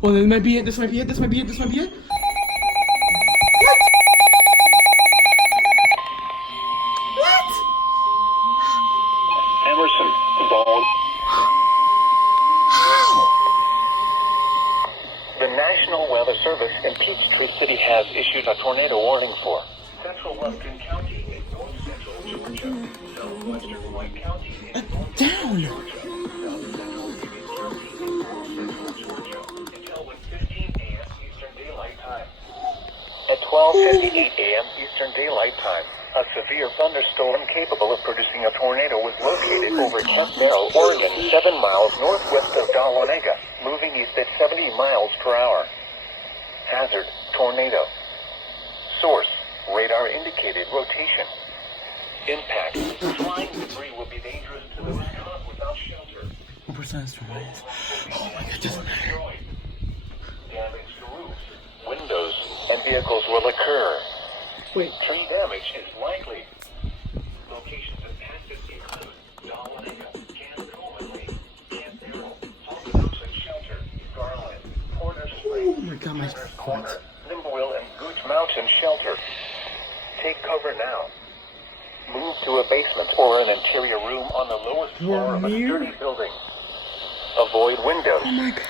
Oh, this might be it. This might be it. This might be it. This might be it. What? What? Emerson, Ball. The National Weather Service in Peachtree City has issued a tornado warning for central western county in north central Georgia, southwestern White County in north Down. Georgia, south central Union County in north central Georgia until 1:15 a.m. Eastern Daylight Time. At 12:58 a.m. Eastern Daylight Time, a severe thunderstorm capable of producing a tornado was located over Camp Merrill, Oregon, 7 miles northwest of Dahlonega, moving east at 70 miles per hour. Hazard, tornado. Source, radar indicated rotation. Impact, flying debris will be dangerous to those caught without shelter. What percent is tornadoes? Oh my god, doesn't matter. Destroyed. Damage to roofs, windows, and vehicles will occur. Wait. Tree damage is likely. Locations in Passive include Dahlonega, Camp Coleman, Camp Merrill, Pompanoux and Shelter, Garland, Porter's Lake, Oh my god, my Turner's Corner, Limberville, and Gooch Mountain Shelter. Take cover now. Move to a basement or an interior room on the lowest floor of a sturdy building. Avoid windows. Oh my god.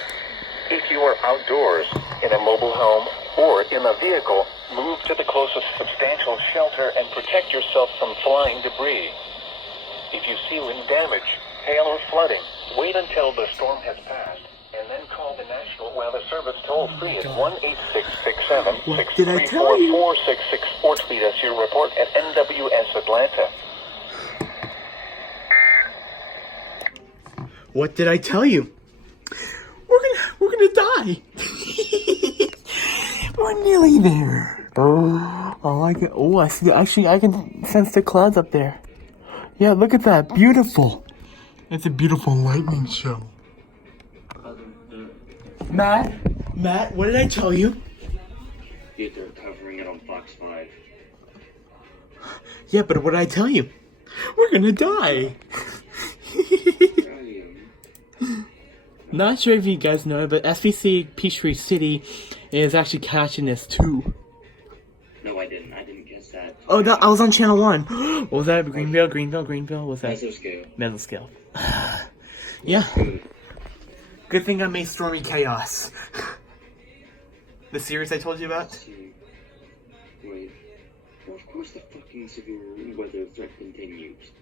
If you are outdoors, in a mobile home, or in a vehicle, move to the closest substantial shelter and protect yourself from flying debris. If you see wind damage, hail or flooding, wait until the storm has passed, and then call the National Weather Service toll-free at 1-866-7-634-4666 or tweet us your report at NWS Atlanta. What did I tell you? We're gonna die. We're nearly there. Oh, I can. Oh, I see. Actually, I can sense the clouds up there. Yeah, look at that. Beautiful. It's a beautiful lightning show. Matt, what did I tell you? Dude, they're covering it on Fox 5. Yeah, but what did I tell you? We're gonna die. Not sure if you guys know it, but SVC Peachtree City is actually catching this too. No, I didn't. I didn't guess that. Oh, I was on channel 1. What was that? Greenville? What was that? Mesoscale. Mesoscale. Yeah. Good thing I made Stormy Chaos. The series I told you about? Wait. Well, of course the fucking severe weather threat continues.